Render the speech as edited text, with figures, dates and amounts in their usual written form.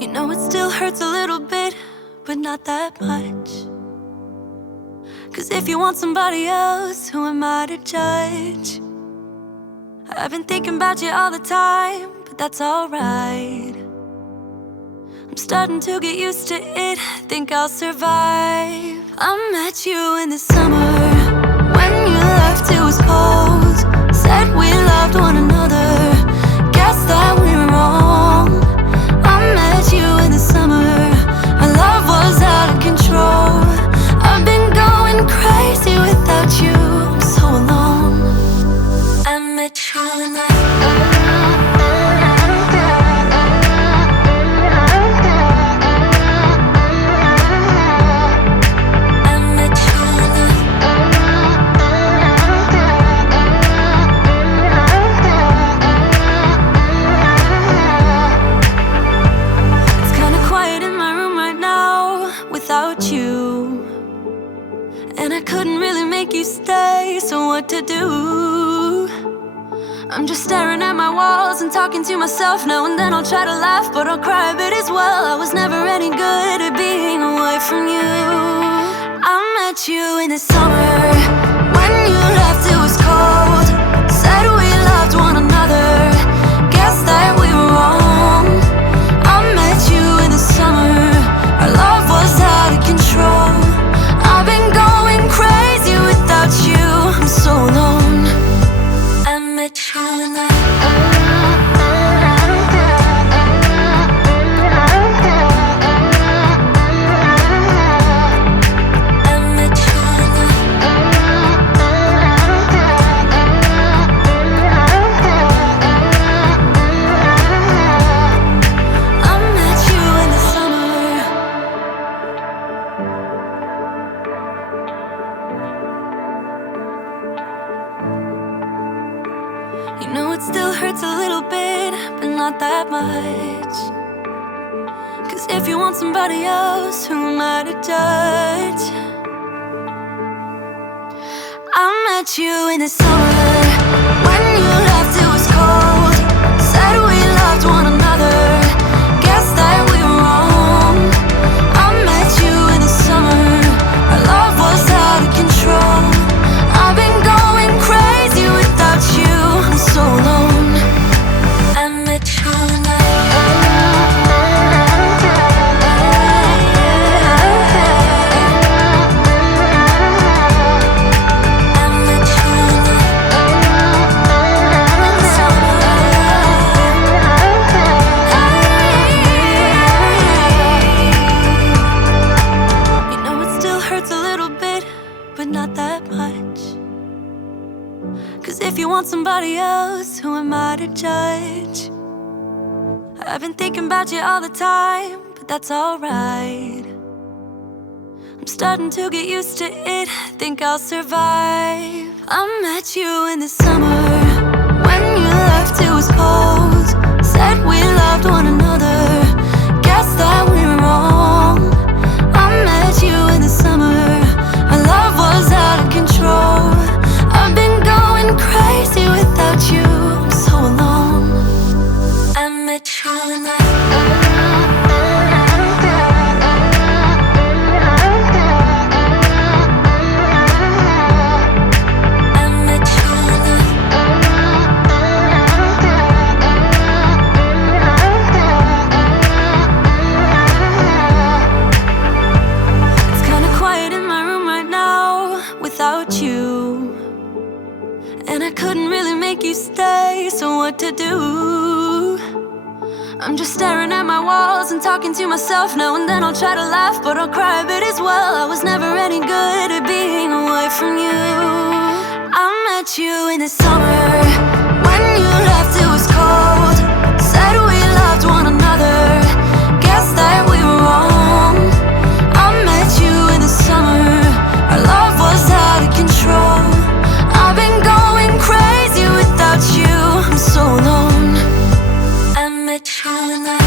You know it still hurts a little bit, but not that much. 'Cause if you want somebody else, who am I to judge? I've been thinking about you all the time, but that's alright. I'm starting to get used to it, think I'll survive. I met you in the summer, when you left it was cold. Said we loved one another, guess that we were wrong. I met you in the summer, our love was out of control. I've been going crazy without you, I'm so alone. I met you in the to do. I'm just staring at my walls and talking to myself now and then. I'll try to laugh, but I'll cry a bit as well. I was never any good at being away from you. I met you in the summer, when you left it was cold. Said we loved one another, guess that we were wrong. I met you in the summer, our love was out of control. I've been going crazy without you, I'm so alone. I met you in the that much. 'Cause if you want somebody else, who am I to judge? I met you in the summer, when you left it was cold. Said we loved one another, guess that we were wrong. I met you in the summer, our love was out of control. I've been going crazy without you, I'm so alone. Somebody else, who am I to judge? I've been thinking about you all the time, but that's alright. I'm starting to get used to it, think I'll survive. I met you in the summer, when you left it was cold. Said we loved one another, guess that we were wrong. I met you in the summer, our love was out of control. I've been going crazy without you, I'm so alone. I met you in the to do. I'm just staring at my walls and talking to myself now and then. I'll try to laugh, but I'll cry a bit as well. I was never any good at being away from you. I met you in the summer, when you left it was cold. Said we loved one another, guess that we were wrong. I met you in the summer, our love was out of control. I've been going crazy without you, I'm so alone. I met you in the